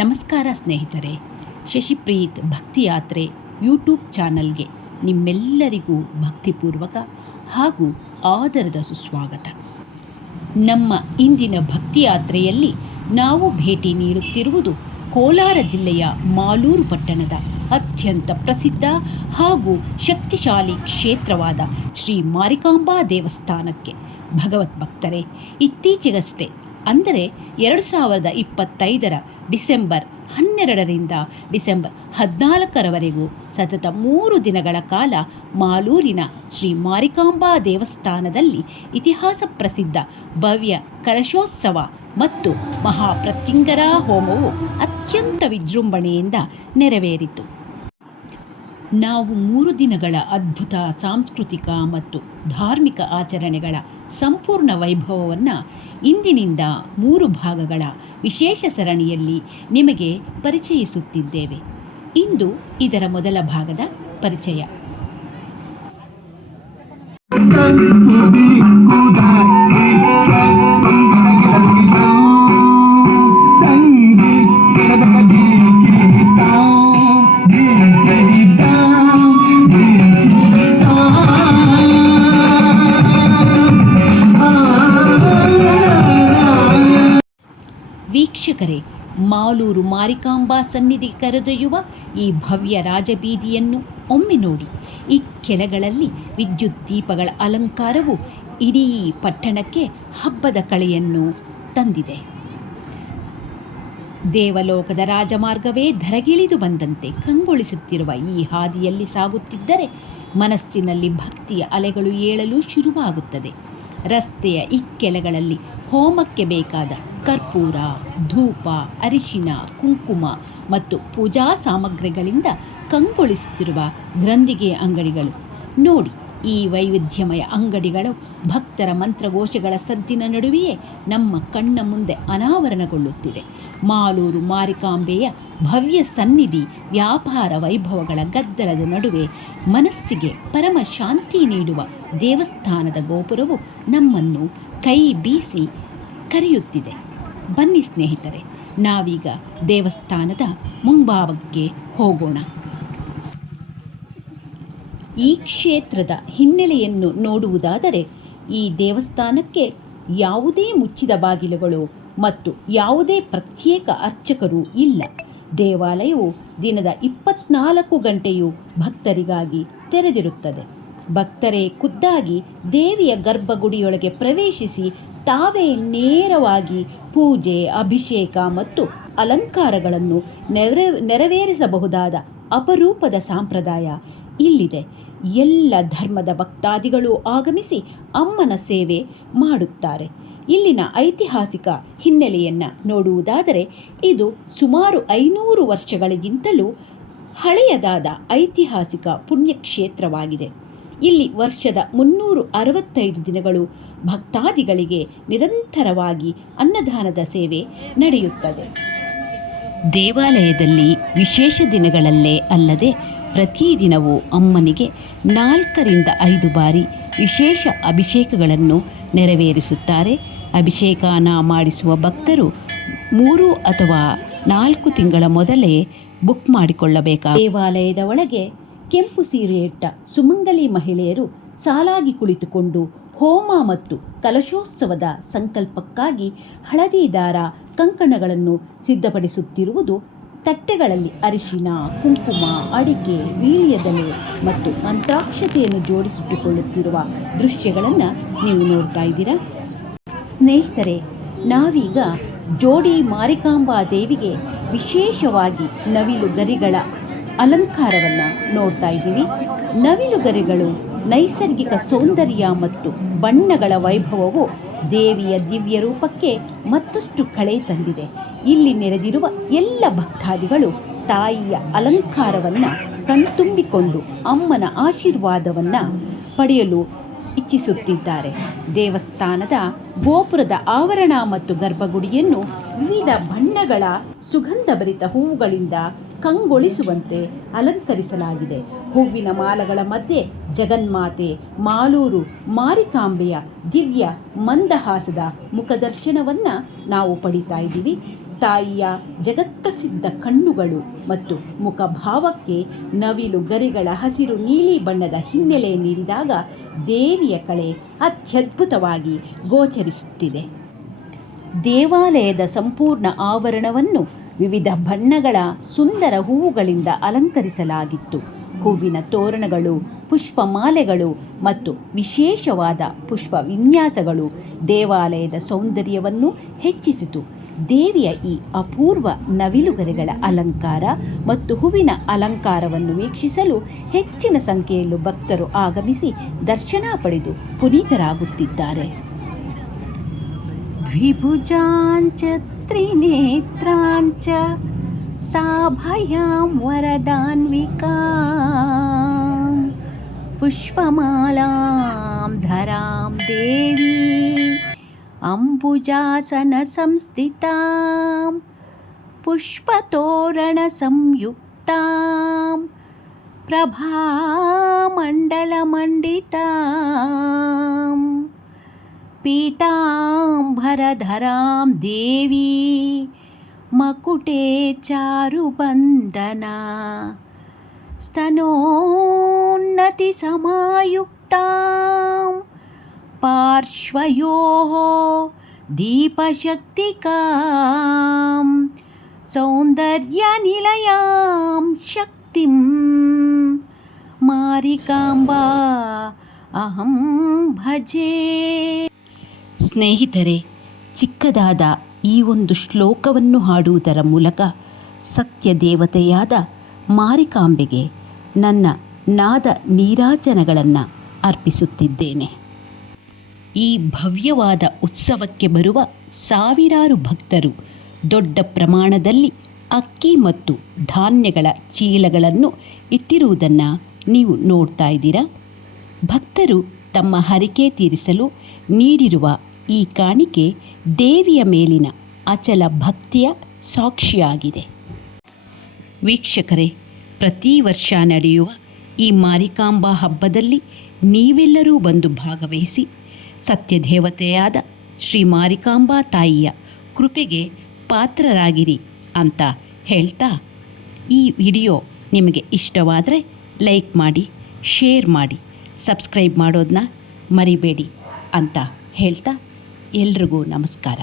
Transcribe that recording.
ನಮಸ್ಕಾರ ಸ್ನೇಹಿತರೆ, ಶಶಿಪ್ರೀತ್ ಭಕ್ತಿಯಾತ್ರೆ ಯೂಟ್ಯೂಬ್ ಚಾನಲ್ಗೆ ನಿಮ್ಮೆಲ್ಲರಿಗೂ ಭಕ್ತಿಪೂರ್ವಕ ಹಾಗೂ ಆದರದ ಸುಸ್ವಾಗತ. ನಮ್ಮ ಇಂದಿನ ಭಕ್ತಿಯಾತ್ರೆಯಲ್ಲಿ ನಾವು ಭೇಟಿ ನೀಡುತ್ತಿರುವುದು ಕೋಲಾರ ಜಿಲ್ಲೆಯ ಮಾಲೂರು ಪಟ್ಟಣದ ಅತ್ಯಂತ ಪ್ರಸಿದ್ಧ ಹಾಗೂ ಶಕ್ತಿಶಾಲಿ ಕ್ಷೇತ್ರವಾದ ಶ್ರೀ ಮಾರಿಕಾಂಬಾ ದೇವಸ್ಥಾನಕ್ಕೆ. ಭಗವದ್ಭಕ್ತರೇ, ಇತ್ತೀಚೆಗಷ್ಟೇ ಅಂದರೆ 2025 ಡಿಸೆಂಬರ್ 12ರಿಂದ ಡಿಸೆಂಬರ್ 14ರವರೆಗೂ ಸತತ 3 ದಿನಗಳ ಕಾಲ ಮಾಲೂರಿನ ಶ್ರೀ ಮಾರಿಕಾಂಬಾ ದೇವಸ್ಥಾನದಲ್ಲಿ ಇತಿಹಾಸ ಪ್ರಸಿದ್ಧ ಭವ್ಯ ಕಲಶೋತ್ಸವ ಮತ್ತು ಮಹಾಪ್ರತ್ಯಂಗರಾ ಹೋಮವು ಅತ್ಯಂತ ವಿಜೃಂಭಣೆಯಿಂದ ನೆರವೇರಿತು. ನಾವು 3 ದಿನಗಳ ಅದ್ಭುತ ಸಾಂಸ್ಕೃತಿಕ ಮತ್ತು ಧಾರ್ಮಿಕ ಆಚರಣೆಗಳ ಸಂಪೂರ್ಣ ವೈಭವವನ್ನು ಇಂದಿನಿಂದ 3 ಭಾಗಗಳ ವಿಶೇಷ ಸರಣಿಯಲ್ಲಿ ನಿಮಗೆ ಪರಿಚಯಿಸುತ್ತಿದ್ದೇವೆ. ಇಂದು ಇದರ ಮೊದಲ ಭಾಗದ ಪರಿಚಯ. ವೀಕ್ಷಕರೇ, ಮಾಲೂರು ಮಾರಿಕಾಂಬಾ ಸನ್ನಿಧಿ ಕರೆದೊಯ್ಯುವ ಈ ಭವ್ಯ ರಾಜಬೀದಿಯನ್ನು ಒಮ್ಮೆ ನೋಡಿ. ಈ ಕೆಳಗಳಲ್ಲಿ ವಿದ್ಯುತ್ ದೀಪಗಳ ಅಲಂಕಾರವು ಇಡೀ ಪಟ್ಟಣಕ್ಕೆ ಹಬ್ಬದ ಕಳೆಯನ್ನು ತಂದಿದೆ. ದೇವಲೋಕದ ರಾಜಮಾರ್ಗವೇ ಧರೆಗಿಳಿದು ಬಂದಂತೆ ಕಂಗೊಳಿಸುತ್ತಿರುವ ಈ ಹಾದಿಯಲ್ಲಿ ಸಾಗುತ್ತಿದ್ದರೆ ಮನಸ್ಸಿನಲ್ಲಿ ಭಕ್ತಿಯ ಅಲೆಗಳು ಏಳಲು ಶುರುವಾಗುತ್ತದೆ. ರಸ್ತೆಯ ಇಕ್ಕೆಲೆಗಳಲ್ಲಿ ಹೋಮಕ್ಕೆ ಬೇಕಾದ ಕರ್ಪೂರ, ಧೂಪ, ಅರಿಶಿನ, ಕುಂಕುಮ ಮತ್ತು ಪೂಜಾ ಸಾಮಗ್ರಿಗಳಿಂದ ಕಂಗೊಳಿಸುತ್ತಿರುವ ಗ್ರಂಥಿಗೆ ಅಂಗಡಿಗಳು ನೋಡಿ. ಈ ವೈವಿಧ್ಯಮಯ ಅಂಗಡಿಗಳು ಭಕ್ತರ ಮಂತ್ರಘೋಷಗಳ ಸದ್ದಿನ ನಡುವೆಯೇ ನಮ್ಮ ಕಣ್ಣ ಮುಂದೆ ಅನಾವರಣಗೊಳ್ಳುತ್ತಿದೆ. ಮಾಲೂರು ಮಾರಿಕಾಂಬೆಯ ಭವ್ಯ ಸನ್ನಿಧಿ ವ್ಯಾಪಾರ ವೈಭವಗಳ ಗದ್ದಲದ ನಡುವೆ ಮನಸ್ಸಿಗೆ ಪರಮ ಶಾಂತಿ ನೀಡುವ ದೇವಸ್ಥಾನದ ಗೋಪುರವು ನಮ್ಮನ್ನು ಕೈ ಬೀಸಿ ಕರೆಯುತ್ತಿದೆ. ಬನ್ನಿ ಸ್ನೇಹಿತರೆ, ನಾವೀಗ ದೇವಸ್ಥಾನದ ಮುಂಭಾಗಕ್ಕೆ ಹೋಗೋಣ. ಈ ಕ್ಷೇತ್ರದ ಹಿನ್ನೆಲೆಯನ್ನು ನೋಡುವುದಾದರೆ ಈ ದೇವಸ್ಥಾನಕ್ಕೆ ಯಾವುದೇ ಮುಚ್ಚಿದ ಬಾಗಿಲುಗಳು ಮತ್ತು ಯಾವುದೇ ಪ್ರತ್ಯೇಕ ಅರ್ಚಕರು ಇಲ್ಲ. ದೇವಾಲಯವು ದಿನದ 24 ಗಂಟೆಯೂ ಭಕ್ತರಿಗಾಗಿ ತೆರೆದಿರುತ್ತದೆ. ಭಕ್ತರೇ ಖುದ್ದಾಗಿ ದೇವಿಯ ಗರ್ಭಗುಡಿಯೊಳಗೆ ಪ್ರವೇಶಿಸಿ ತಾವೇ ನೇರವಾಗಿ ಪೂಜೆ, ಅಭಿಷೇಕ ಮತ್ತು ಅಲಂಕಾರಗಳನ್ನು ನೆರವೇರಿಸಬಹುದಾದ ಅಪರೂಪದ ಸಂಪ್ರದಾಯ ಇಲ್ಲಿದೆ. ಎಲ್ಲ ಧರ್ಮದ ಭಕ್ತಾದಿಗಳು ಆಗಮಿಸಿ ಅಮ್ಮನ ಸೇವೆ ಮಾಡುತ್ತಾರೆ. ಇಲ್ಲಿನ ಐತಿಹಾಸಿಕ ಹಿನ್ನೆಲೆಯನ್ನು ನೋಡುವುದಾದರೆ ಇದು ಸುಮಾರು 500 ವರ್ಷಗಳಿಗಿಂತಲೂ ಹಳೆಯದಾದ ಐತಿಹಾಸಿಕ ಪುಣ್ಯಕ್ಷೇತ್ರವಾಗಿದೆ. ಇಲ್ಲಿ ವರ್ಷದ 365 ದಿನಗಳು ಭಕ್ತಾದಿಗಳಿಗೆ ನಿರಂತರವಾಗಿ ಅನ್ನದಾನದ ಸೇವೆ ನಡೆಯುತ್ತದೆ. ದೇವಾಲಯದಲ್ಲಿ ವಿಶೇಷ ದಿನಗಳಲ್ಲೇ ಅಲ್ಲದೆ ಪ್ರತಿದಿನವೂ ಅಮ್ಮನಿಗೆ 4ರಿಂದ 5 ಬಾರಿ ವಿಶೇಷ ಅಭಿಷೇಕಗಳನ್ನು ನೆರವೇರಿಸುತ್ತಾರೆ. ಅಭಿಷೇಕನ ಮಾಡಿಸುವ ಭಕ್ತರು 3 ಅಥವಾ 4 ತಿಂಗಳ ಮೊದಲೇ ಬುಕ್ ಮಾಡಿಕೊಳ್ಳಬೇಕಾಗುತ್ತದೆ. ದೇವಾಲಯದ ಒಳಗೆ ಕೆಂಪು ಸೀರೆಯಿಟ್ಟ ಸುಮಂಗಲಿ ಮಹಿಳೆಯರು ಸಾಲಾಗಿ ಕುಳಿತುಕೊಂಡು ಹೋಮ ಮತ್ತು ಕಲಶೋತ್ಸವದ ಸಂಕಲ್ಪಕ್ಕಾಗಿ ಹಳದಿ ದಾರ ಕಂಕಣಗಳನ್ನು ಸಿದ್ಧಪಡಿಸುತ್ತಿರುವುದು, ತಟ್ಟೆಗಳಲ್ಲಿ ಅರಿಶಿನ, ಕುಂಕುಮ, ಅಡಿಕೆ, ವೀಳ್ಯದೆಲೆ ಮತ್ತು ಮಂತ್ರಾಕ್ಷತೆಯನ್ನು ಜೋಡಿಸಿಟ್ಟುಕೊಳ್ಳುತ್ತಿರುವ ದೃಶ್ಯಗಳನ್ನು ನೀವು ನೋಡ್ತಾ ಇದ್ದೀರಾ. ಸ್ನೇಹಿತರೆ, ನಾವೀಗ ಜೋಡಿ ಮಾರಿಕಾಂಬಾ ದೇವಿಗೆ ವಿಶೇಷವಾಗಿ ನವಿಲು ಗರಿಗಳ ಅಲಂಕಾರವನ್ನು ನೋಡ್ತಾ ಇದ್ದೀವಿ. ನವಿಲು ಗರಿಗಳು ನೈಸರ್ಗಿಕ ಸೌಂದರ್ಯ ಮತ್ತು ಬಣ್ಣಗಳ ವೈಭವವು ದೇವಿಯ ದಿವ್ಯ ರೂಪಕ್ಕೆ ಮತ್ತಷ್ಟು ಕಳೆ ತಂದಿದೆ. ಇಲ್ಲಿ ನೆರೆದಿರುವ ಎಲ್ಲ ಭಕ್ತಾದಿಗಳು ತಾಯಿಯ ಅಲಂಕಾರವನ್ನು ಕಣ್ತುಂಬಿಕೊಂಡು ಅಮ್ಮನ ಆಶೀರ್ವಾದವನ್ನು ಪಡೆಯಲು ಇಚ್ಛಿಸುತ್ತಿದ್ದಾರೆ. ದೇವಸ್ಥಾನದ ಗೋಪುರದ ಆವರಣ ಮತ್ತು ಗರ್ಭಗುಡಿಯನ್ನು ವಿವಿಧ ಬಣ್ಣಗಳ ಸುಗಂಧಭರಿತ ಹೂವುಗಳಿಂದ ಕಂಗೊಳಿಸುವಂತೆ ಅಲಂಕರಿಸಲಾಗಿದೆ. ಹೂವಿನ ಮಾಲೆಗಳ ಮಧ್ಯೆ ಜಗನ್ಮಾತೆ ಮಾಲೂರು ಮಾರಿಕಾಂಬೆಯ ದಿವ್ಯ ಮಂದಹಾಸದ ಮುಖದರ್ಶನವನ್ನು ನಾವು ಪಡಿತಾ ಇದ್ದೀವಿ. ತಾಯಿಯ ಜಗತ್ಪ್ರಸಿದ್ಧ ಕಣ್ಣುಗಳು ಮತ್ತು ಮುಖಭಾವಕ್ಕೆ ನವಿಲು ಗರಿಗಳ ಹಸಿರು ನೀಲಿ ಬಣ್ಣದ ಹಿನ್ನೆಲೆ ನೀಡಿದಾಗ ದೇವಿಯ ಕಳೆ ಅತ್ಯದ್ಭುತವಾಗಿ ಗೋಚರಿಸುತ್ತಿದೆ. ದೇವಾಲಯದ ಸಂಪೂರ್ಣ ಆವರಣವನ್ನು ವಿವಿಧ ಬಣ್ಣಗಳ ಸುಂದರ ಹೂವುಗಳಿಂದ ಅಲಂಕರಿಸಲಾಗಿತ್ತು. ಹೂವಿನ ತೋರಣಗಳು, ಪುಷ್ಪಮಾಲೆಗಳು ಮತ್ತು ವಿಶೇಷವಾದ ಪುಷ್ಪ ವಿನ್ಯಾಸಗಳು ದೇವಾಲಯದ ಸೌಂದರ್ಯವನ್ನು ಹೆಚ್ಚಿಸಿತು. ದೇವಿಯ ಈ ಅಪೂರ್ವ ನವಿಲುಗರಿಗಳ ಅಲಂಕಾರ ಮತ್ತು ಹೂವಿನ ಅಲಂಕಾರವನ್ನು ವೀಕ್ಷಿಸಲು ಹೆಚ್ಚಿನ ಸಂಖ್ಯೆಯಲ್ಲಿ ಭಕ್ತರು ಆಗಮಿಸಿ ದರ್ಶನ ಪಡೆದು ಪುನೀತರಾಗುತ್ತಿದ್ದಾರೆ. ದ್ವಿಭುಜಾಂಚ ತ್ರಿನೇತ್ರಾಂಚ ಸಾಭಯಾಂ ವರದಾನ್ವಿಕಾಂ ಪುಷ್ಪಮಾಲಾಂ ಧರಾಂ ದೇವಿ ಅಂಬುಜಾಸನ ಸಂಸ್ಥಿತಾಂ ಪುಷ್ಪತೋರಣ ಸಂಯುಕ್ತಾಂ ಪ್ರಭಾಮಂಡಲಮಂಡಿತಾಂ ಪೀತಾಂಬರಧರಾಂ ದೇವಿ ಮಕುಟೇ ಚಾರುಬಂಧನಾ ಸ್ತನೋನ್ನತಿ ಸಮಾಯುಕ್ತಾಂ ಪಾರ್ಶ್ವಯೋಃ ದೀಪಶಕ್ತಿಕಾಂ ಸೌಂದರ್ಯನಿಲಯಾಂ ಶಕ್ತಿಂ ಮಾರಿಕಾಂಬಾ ಅಹಂ ಭಜೆ. ಸ್ನೇಹಿತರೆ, ಚಿಕ್ಕದಾದ ಈ ಒಂದು ಶ್ಲೋಕವನ್ನು ಹಾಡುವುದರ ಮೂಲಕ ಸತ್ಯ ದೇವತೆಯಾದ ಮಾರಿಕಾಂಬೆಗೆ ನನ್ನ ನಾದ ನೀರಾಜನಗಳನ್ನು ಅರ್ಪಿಸುತ್ತಿದ್ದೇನೆ. ಈ ಭವ್ಯವಾದ ಉತ್ಸವಕ್ಕೆ ಬರುವ ಸಾವಿರಾರು ಭಕ್ತರು ದೊಡ್ಡ ಪ್ರಮಾಣದಲ್ಲಿ ಅಕ್ಕಿ ಮತ್ತು ಧಾನ್ಯಗಳ ಚೀಲಗಳನ್ನು ಇಟ್ಟಿರುವುದನ್ನು ನೀವು ನೋಡ್ತಾ ಇದ್ದೀರಾ. ಭಕ್ತರು ತಮ್ಮ ಹರಕೆ ತೀರಿಸಲು ನೀಡಿರುವ ಈ ಕಾಣಿಕೆ ದೇವಿಯ ಮೇಲಿನ ಅಚಲ ಭಕ್ತಿಯ ಸಾಕ್ಷಿಯಾಗಿದೆ. ವೀಕ್ಷಕರೇ, ಪ್ರತಿ ವರ್ಷ ನಡೆಯುವ ಈ ಮಾರಿಕಾಂಬಾ ಹಬ್ಬದಲ್ಲಿ ನೀವೆಲ್ಲರೂ ಬಂದು ಭಾಗವಹಿಸಿ ಸತ್ಯದೇವತೆಯಾದ ಶ್ರೀ ಮಾರಿಕಾಂಬಾ ತಾಯಿಯ ಕೃಪೆಗೆ ಪಾತ್ರರಾಗಿರಿ ಅಂತ ಹೇಳ್ತಾ, ಈ ವಿಡಿಯೋ ನಿಮಗೆ ಇಷ್ಟವಾದರೆ ಲೈಕ್ ಮಾಡಿ, ಶೇರ್ ಮಾಡಿ, ಸಬ್ಸ್ಕ್ರೈಬ್ ಮಾಡೋದನ್ನ ಮರಿಬೇಡಿ ಅಂತ ಹೇಳ್ತಾ ಎಲ್ರಿಗೂ ನಮಸ್ಕಾರ.